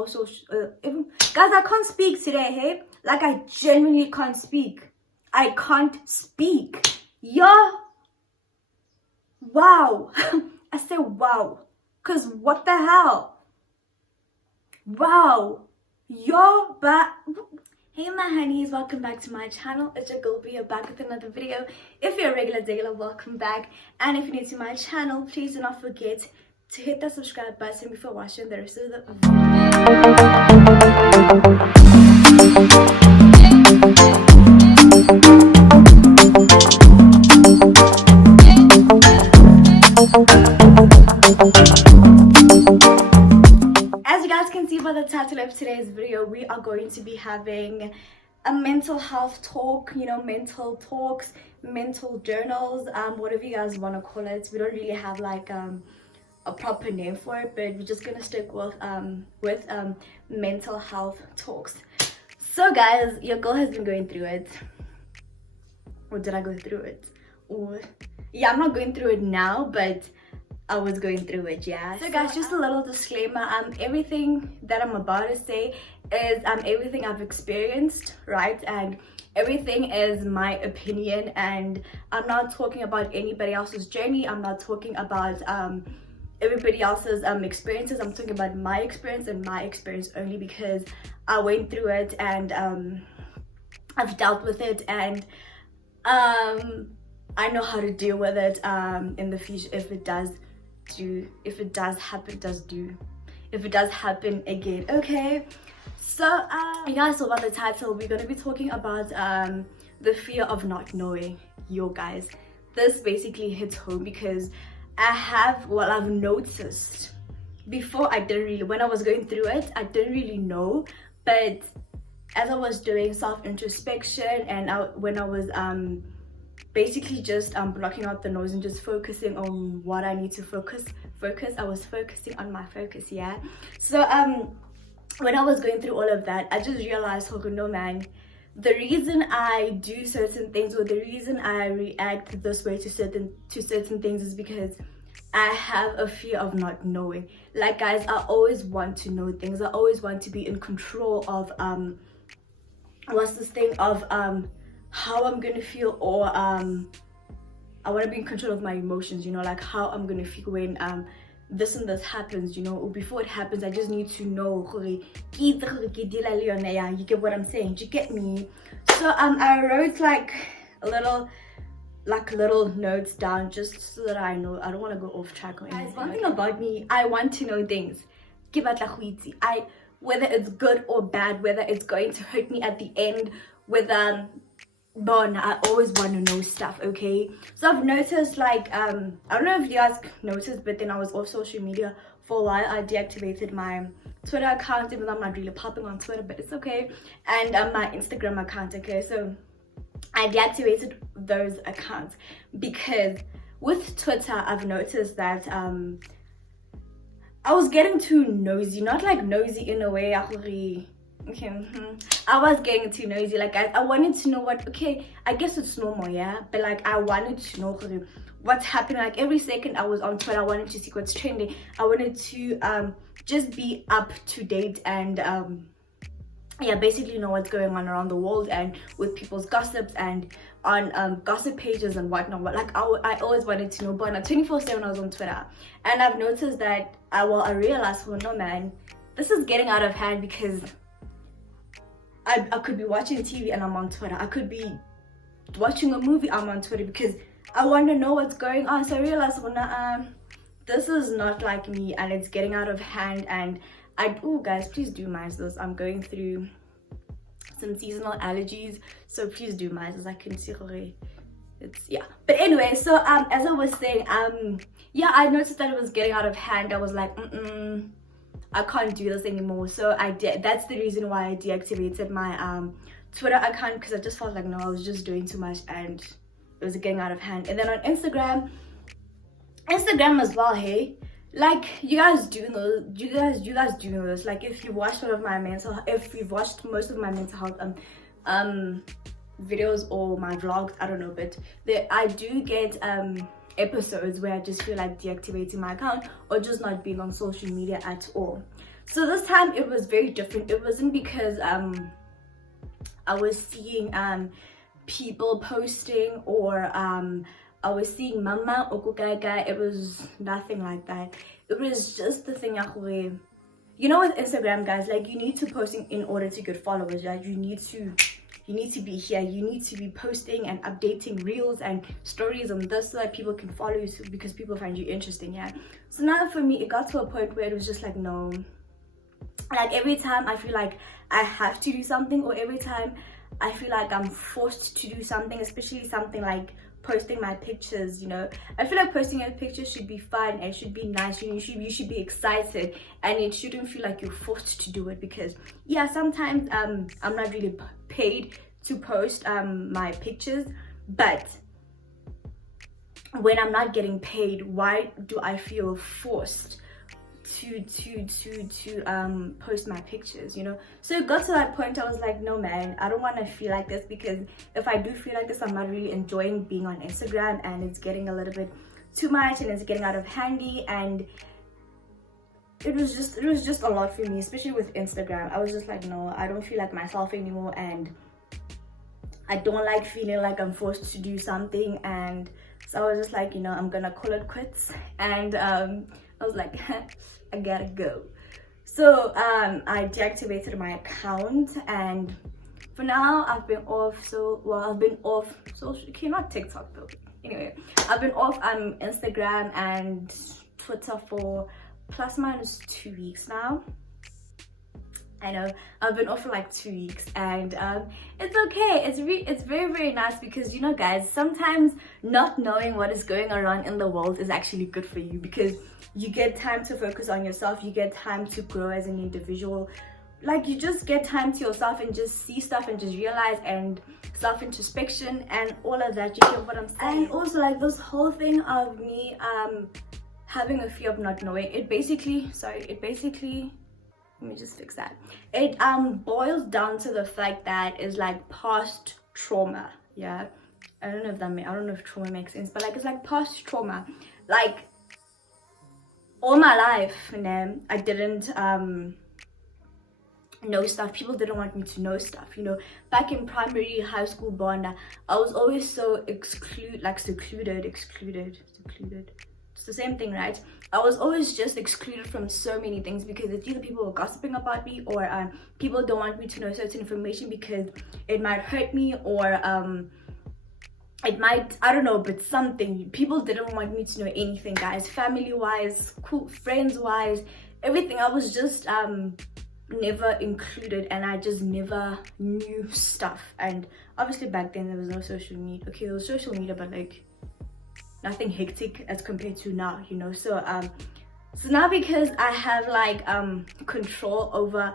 Also, guys, I can't speak today, hey? Like, I genuinely can't speak. I can't speak. Yeah. Wow. I said wow. Because what the hell? Wow. You're back. Hey my honeys, welcome back to my channel. It's your girl Bria back with another video. If you're a regular, welcome back. And if you're new to my channel, please do not forget to hit that subscribe button before watching the rest of the As you guys can see by the title of today's video, we are going to be having a mental health talk, you know, mental talks, mental journals, whatever you guys want to call it. We don't really have like a proper name for it, but we're just gonna stick with mental health talks. So guys, your girl has been going through it. Or did I go through it? Or yeah, I'm not going through it now, but I was going through it, yeah. So guys, just a little disclaimer, everything that I'm about to say is everything I've experienced, right? And everything is my opinion, and I'm not talking about anybody else's journey. I'm not talking about everybody else's experiences. I'm talking about my experience and my experience only, because I went through it and I've dealt with it, and I know how to deal with it in the future if it does happen again. Okay, so you guys saw by the title, we're going to be talking about the fear of not knowing. Yo guys, this basically hits home because I've noticed before. When I was going through it, I didn't really know, but as I was doing self-introspection and when I was basically just blocking out the noise and just focusing on what I need to focus, I was focusing on my focus, yeah. So when I was going through all of that, I just realized, oh no man, the reason I do certain things, or the reason I react this way to certain things, is because I have a fear of not knowing. Like guys, I always want to know things. I always want to be in control of what's this thing of how I'm gonna feel, or I want to be in control of my emotions, you know, like how I'm gonna feel when this and this happens, you know, or before it happens. I just need to know. You get what I'm saying? Do you get me? So I wrote like little notes down just so that I know. I don't want to go off track or anything. One thing about me, I want to know things. Whether it's good or bad, whether it's going to hurt me at the end, whether I always want to know stuff, okay? So I've noticed, like I don't know if you guys noticed, but then I was off social media for a while. I deactivated my Twitter account, even though I'm not really popping on Twitter, but it's okay, and my Instagram account, okay? So I deactivated those accounts because with Twitter I've noticed that I was getting too nosy. Not like nosy in a way, okay, I was getting too nosy. Like I wanted to know what, okay, I guess it's normal, yeah, but like I wanted to know what's happening. Like every second I was on Twitter, I wanted to see what's trending. I wanted to just be up to date and yeah, basically know what's going on around the world and with people's gossips and on gossip pages and whatnot. Like I always wanted to know, but 24/7 I was on Twitter, and I've noticed that I realized, well, no man, this is getting out of hand, because I could be watching TV and I'm on Twitter. I could be watching a movie, I'm on Twitter, because I want to know what's going on. So I realized, well, this is not like me, and it's getting out of hand. And guys, please do mind this. I'm going through some seasonal allergies, so please do mind this. I can see it's, yeah. But anyway, so as I was saying, yeah, I noticed that it was getting out of hand. I was like, I can't do this anymore. So I did. That's the reason why I deactivated my Twitter account, because I just felt like, no, I was just doing too much and it was getting out of hand. And then on Instagram as well, hey, like you guys do know this. Like if you watched most of my mental health videos or my vlogs, I don't know, but I do get episodes where I just feel like deactivating my account or just not being on social media at all. So this time it was very different. It wasn't because I was seeing people posting or I was seeing mama or kukaikai. It was nothing like that. It was just the thing where, you know, with Instagram, guys, like you need to post in order to get followers, right? You need to be here, you need to be posting and updating reels and stories on this so that people can follow you, because people find you interesting. Yeah, so now for me it got to a point where it was just like, no, like every time I feel like I have to do something, or every time I feel like I'm forced to do something, especially something like posting my pictures, you know, I feel like posting your pictures should be fun, it should be nice, you should be excited, and it shouldn't feel like you're forced to do it. Because yeah, sometimes I'm not really paid to post my pictures, but when I'm not getting paid, why do I feel forced to post my pictures, you know? So it got to that point I was like, no man, I don't want to feel like this, because if I do feel like this, I'm not really enjoying being on Instagram, and it's getting a little bit too much and it's getting out of handy, and it was just a lot for me, especially with Instagram. I was just like, no, I don't feel like myself anymore, and I don't like feeling like I'm forced to do something. And so I was just like, you know, I'm gonna call it quits, and I was like I gotta go. So I deactivated my account, and for now I've been off. So I've been off social, okay, not TikTok though. Anyway, I've been off Instagram and Twitter for plus minus 2 weeks now. I know I've been off for like 2 weeks, and it's okay. It's very, very nice, because, you know, guys, sometimes not knowing what is going on in the world is actually good for you, because you get time to focus on yourself, you get time to grow as an individual. Like, you just get time to yourself and just see stuff and just realize, and self-introspection and all of that. You get what I'm saying? And also, like, this whole thing of me having a fear of not knowing, it basically, let me just fix that. It boils down to the fact that it's like past trauma. Yeah, I don't know if trauma makes sense, but like it's like past trauma. Like all my life, I didn't know stuff. People didn't want me to know stuff, you know. Back in primary, high school, Bonda, I was always so secluded. It's the same thing, right? I was always just excluded from so many things, because it's either people were gossiping about me, or people don't want me to know certain information because it might hurt me, or it might, I don't know, but something. People didn't want me to know anything, guys. Family wise, cool, friends wise, everything. I was just never included, and I just never knew stuff. And obviously back then there was no social media. Okay, there was social media, but like nothing hectic as compared to now, you know. So now, because I have like control over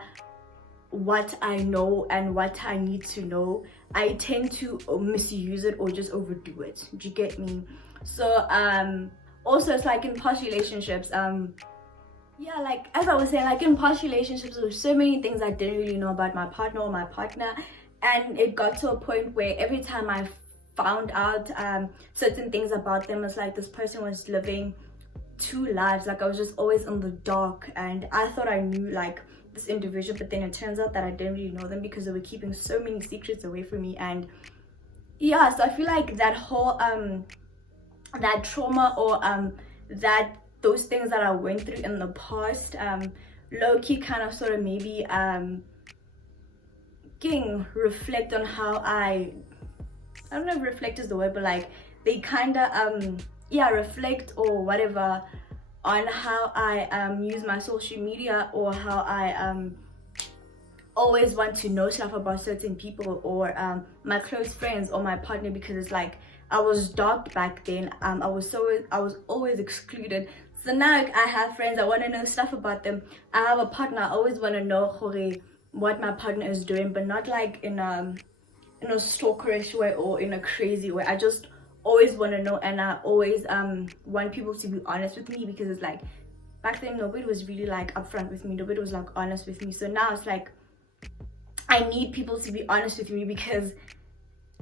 what I know and what I need to know, I tend to misuse it or just overdo it. Do you get me? So also, it's like in past relationships, yeah, like as I was saying, like in past relationships, there were so many things I didn't really know about my partner or my partner, and it got to a point where every time I found out certain things about them, it's like this person was living two lives. Like I was just always in the dark, and I thought I knew like this individual, but then it turns out that I didn't really know them, because they were keeping so many secrets away from me. And yeah, so I feel like that whole that trauma, or that those things that I went through in the past, low-key kind of sort of maybe reflect on how I don't know if reflect is the word, but like they kind of yeah, reflect or whatever on how I use my social media, or how I always want to know stuff about certain people, or my close friends or my partner, because it's like I was dark back then. I was always excluded. So now I have friends, I want to know stuff about them. I have a partner, I always want to know what my partner is doing, but not like in a stalkerish way or in a crazy way. I just always want to know, and I always want people to be honest with me, because it's like back then nobody was really like upfront with me, nobody was like honest with me. So now it's like I need people to be honest with me, because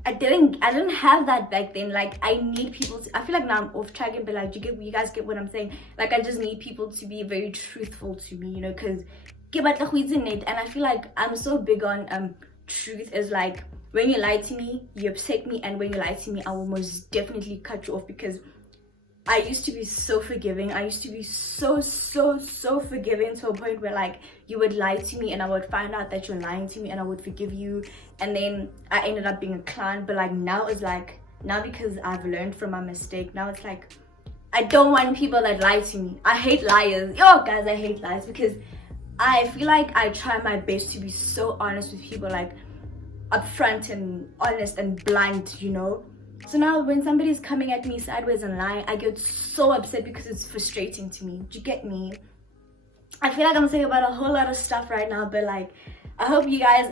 I didn't have that back then. Like I need people to, I feel like now I'm off track, but like you guys get what I'm saying. Like I just need people to be very truthful to me, you know, because and I feel like I'm so big on truth. Is like, when you lie to me, you upset me, and when you lie to me, I will most definitely cut you off, because I used to be so forgiving. I used to be so forgiving, to a point where like you would lie to me and I would find out that you're lying to me and I would forgive you, and then I ended up being a clown. But like now it's like, now because I've learned from my mistake, now it's like I don't want people that lie to me. I hate liars. Yo guys, I hate lies, because I feel like I try my best to be so honest with people, like upfront and honest and blunt, you know. So now when somebody's coming at me sideways and lying, I get so upset because it's frustrating to me. Do you get me? I feel like I'm saying about a whole lot of stuff right now, but like I hope you guys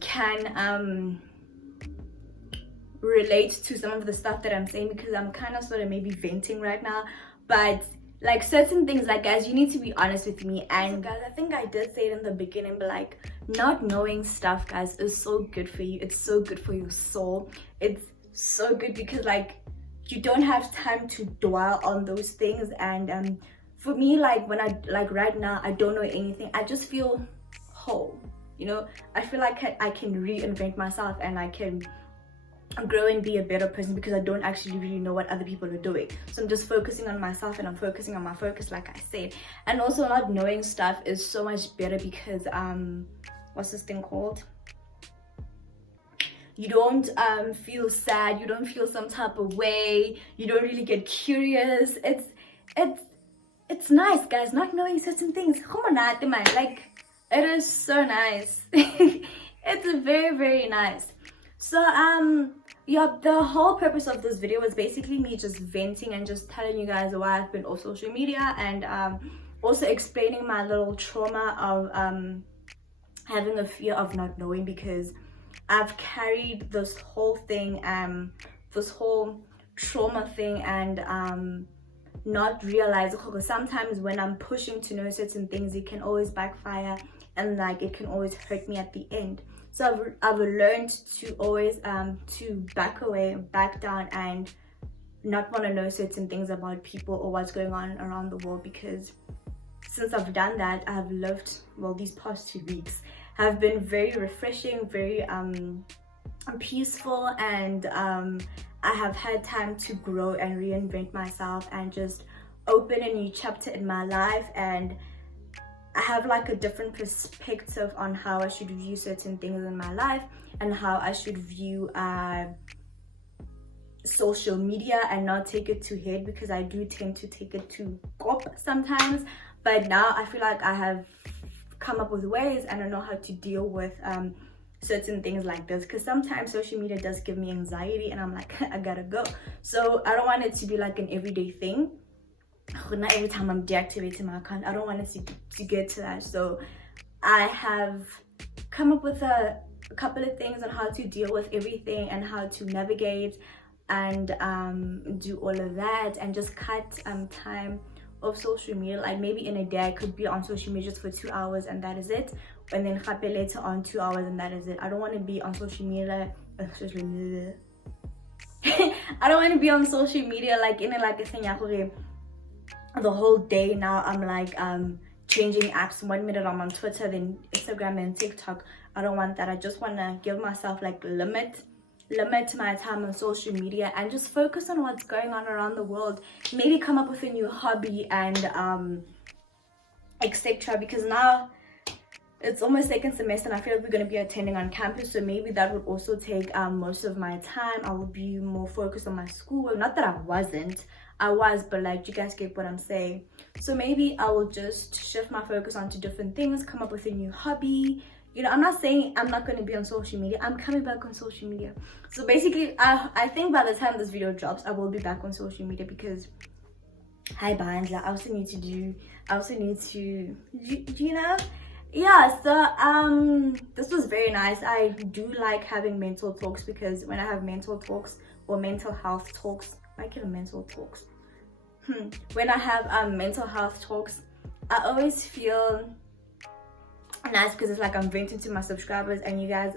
can relate to some of the stuff that I'm saying, because I'm kind of sort of maybe venting right now. But like certain things, like guys, you need to be honest with me. And guys, I think I did say it in the beginning, but like not knowing stuff, guys, is so good for you. It's so good for your soul. It's so good because like you don't have time to dwell on those things. And for me, like when I like right now I don't know anything, I just feel whole, you know. I feel like I can reinvent myself and I can grow and be a better person, because I don't actually really know what other people are doing. So I'm just focusing on myself and I'm focusing on my focus, like I said. And also not knowing stuff is so much better, because what's this thing called, you don't feel sad, you don't feel some type of way, you don't really get curious. It's nice, guys, not knowing certain things. Like, it is so nice. It's very nice. So yeah, the whole purpose of this video was basically me just venting and just telling you guys why I've been off social media, and also explaining my little trauma of having a fear of not knowing, because I've carried this whole thing, this whole trauma thing, and not realizing, because sometimes when I'm pushing to know certain things, it can always backfire, and like it can always hurt me at the end. So I've learned to always to back away, back down, and not want to know certain things about people or what's going on around the world, because since I've done that, I've lived, well, these past 2 weeks have been very refreshing, very peaceful, and I have had time to grow and reinvent myself and just open a new chapter in my life. And I have like a different perspective on how I should view certain things in my life, and how I should view social media and not take it to head, because I do tend to take it to cop sometimes. But now I feel like I have come up with ways, and I know how to deal with certain things like this, because sometimes social media does give me anxiety and I'm like I gotta go. So I don't want it to be like an everyday thing. Not every time I'm deactivating my account, I don't want it to get to that. So I have come up with a couple of things on how to deal with everything and how to navigate and do all of that, and just cut time of social media. Like maybe in a day I could be on social media just for 2 hours and that is it, and then later on 2 hours and that is it. I don't want to be on social media I don't want to be on social media like in like a thing the whole day. Now I'm like changing apps. 1 minute I'm on Twitter, then Instagram and TikTok. I don't want that. I just want to give myself like limit my time on social media and just focus on what's going on around the world. Maybe come up with a new hobby and etc. Because now it's almost second semester and I feel like we're going to be attending on campus, so maybe that would also take most of my time. I would be more focused on my schoolwork. Not that I was, but like you guys get what I'm saying. So maybe I will just shift my focus onto different things, come up with a new hobby. You know, I'm not saying I'm not going to be on social media. I'm coming back on social media. So basically, I think by the time this video drops, I will be back on social media, because hi Bandla, I also need to, you know? Yeah, so this was very nice. I do like having mental talks, because when I have mental talks or mental health talks, when I have mental health talks, I always feel nice, because it's like I'm venting to my subscribers, and you guys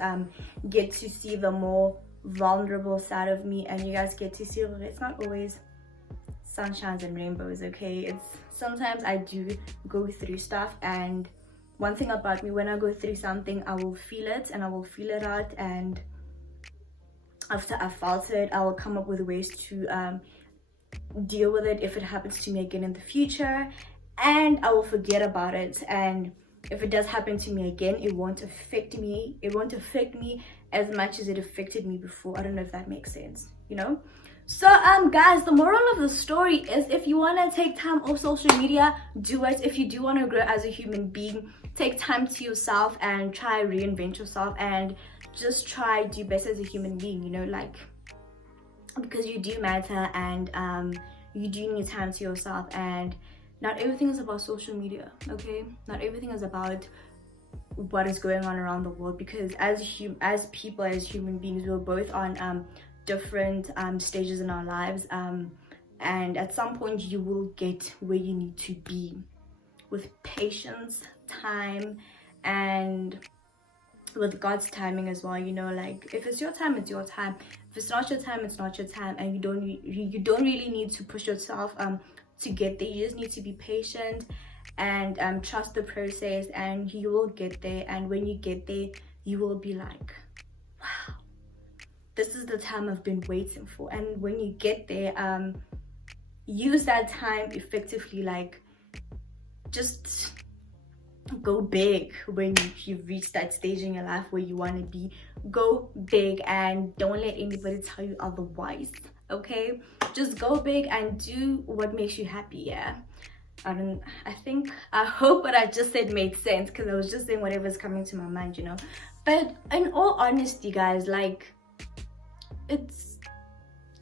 get to see the more vulnerable side of me, and you guys get to see it's not always sunshines and rainbows, okay? It's sometimes I do go through stuff, and one thing about me, when I go through something, I will feel it and I will feel it out, and after I've felt it, I will come up with ways to deal with it if it happens to me again in the future, and I will forget about it. And if it does happen to me again, it won't affect me as much as it affected me before. I don't know if that makes sense, you know. So guys, the moral of the story is, if you want to take time off social media, do it. If you do want to grow as a human being, take time to yourself and try reinvent yourself, and just try do best as a human being, you know, like, because you do matter, and you do need time to yourself. And not everything is about social media, okay? Not everything is about what is going on around the world, because as people, as human beings, we're both on different stages in our lives, and at some point you will get where you need to be, with patience, time, and with God's timing as well, you know. Like, if it's your time, it's your time. If it's not your time, it's not your time. And you don't really need to push yourself to get there. You just need to be patient and trust the process, and you will get there. And when you get there, you will be like, wow, this is the time I've been waiting for. And when you get there, use that time effectively. Like, just go big. When you've reached that stage in your life where you want to be, go big, and don't let anybody tell you otherwise, okay? Just go big and do what makes you happy. Yeah, I hope what I just said made sense, because I was just saying whatever's coming to my mind, you know. But in all honesty, guys, like,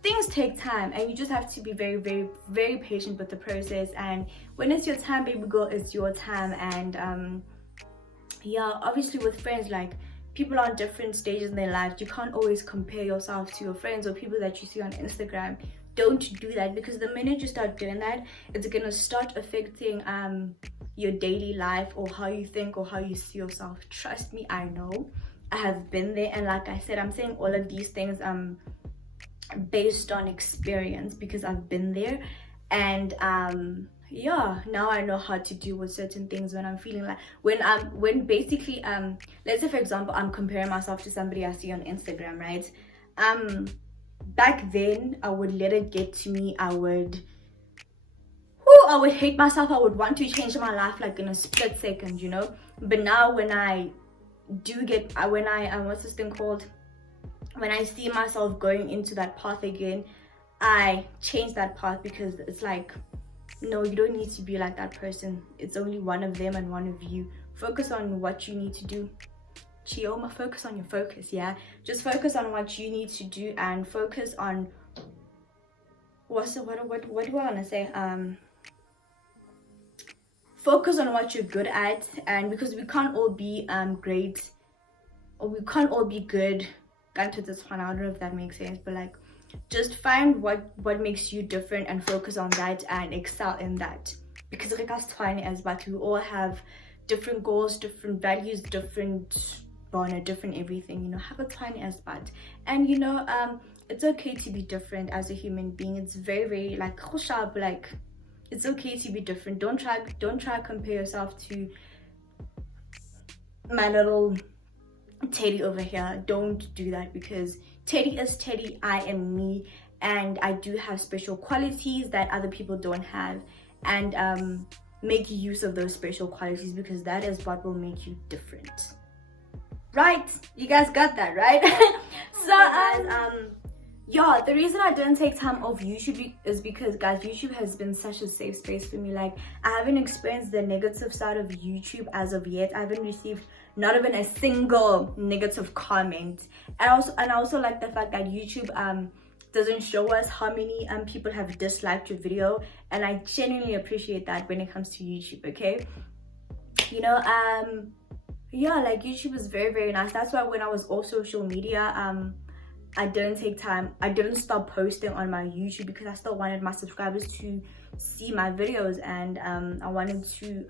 things take time, and you just have to be very, very, very patient with the process. And when it's your time, baby girl, it's your time. And yeah, obviously with friends, like, people are on different stages in their lives. You can't always compare yourself to your friends or people that you see on Instagram. Don't do that, because the minute you start doing that, it's gonna start affecting your daily life, or how you think, or how you see yourself. Trust me, I know. I have been there. And like I said, I'm saying all of these things based on experience, because I've been there. And yeah, now I know how to deal with certain things when I'm feeling like, when basically let's say, for example, I'm comparing myself to somebody I see on Instagram, right? Back then, I would let it get to me. I would hate myself. I would want to change my life like in a split second, you know. But now when I do get, what's this thing called, when I see myself going into that path again, I change that path, because it's like, no, you don't need to be like that person. It's only one of them and one of you. Focus on what you need to do. Chioma, focus on your focus. Yeah, just focus on what you need to do, and focus on what do I want to say, focus on what you're good at. And because we can't all be great, or we can't all be good to this one, I don't know if that makes sense, but like, just find what makes you different and focus on that and excel in that. Because but we all have different goals, different values, different everything, you know. Have a tiny as but, and you know, it's okay to be different as a human being. It's very, very like it's okay to be different. Don't try to compare yourself to my little Teddy over here. Don't do that, because Teddy is Teddy, I am me, and I do have special qualities that other people don't have. And make use of those special qualities, because that is what will make you different. Right? You guys got that, right? So yeah, the reason I didn't take time off YouTube is because, guys, YouTube has been such a safe space for me. Like, I haven't experienced the negative side of YouTube as of yet. I haven't received not even a single negative comment. And I also like the fact that YouTube doesn't show us how many people have disliked your video, and I genuinely appreciate that when it comes to YouTube, okay? You know, yeah, like, YouTube is very, very nice. That's why when I was off social media, I didn't stop posting on my YouTube, because I still wanted my subscribers to see my videos, and I wanted to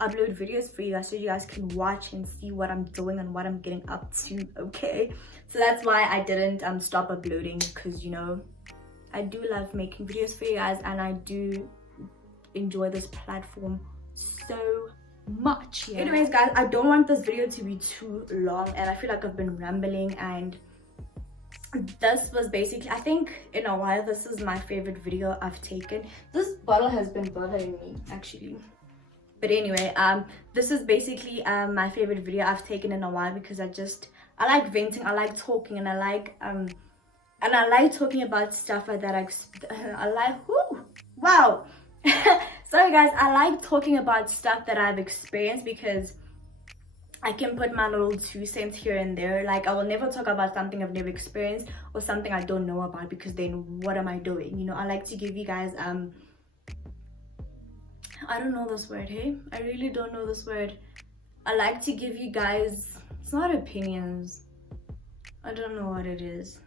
upload videos for you guys so you guys can watch and see what I'm doing and what I'm getting up to, okay? So that's why I didn't stop uploading, because, you know, I do love making videos for you guys, and I do enjoy this platform so much. Yeah. Anyways guys, I don't want this video to be too long, and I feel like I've been rambling, and this was basically, I think in a while, this is my favorite video I've taken. This bottle has been bothering me actually, but anyway, this is basically my favorite video I've taken in a while, because I like venting, I like talking, and I like talking about stuff that I like, whoo, wow. Sorry guys, I like talking about stuff that I've experienced, because I can put my little 2 cents here and there. Like, I will never talk about something I've never experienced or something I don't know about, because then what am I doing? You know, I like to give you guys I don't know this word, hey? I really don't know this word. I like to give you guys, it's not opinions, I don't know what it is.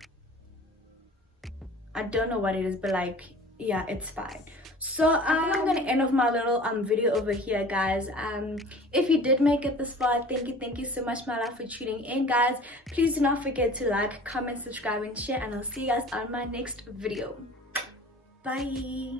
I don't know what it is, but like, yeah, it's fine. So I think I'm gonna end off my little video over here, guys. If you did make it this far, thank you so much, my love, for tuning in, guys. Please do not forget to like, comment, subscribe, and share, and I'll see you guys on my next video. Bye.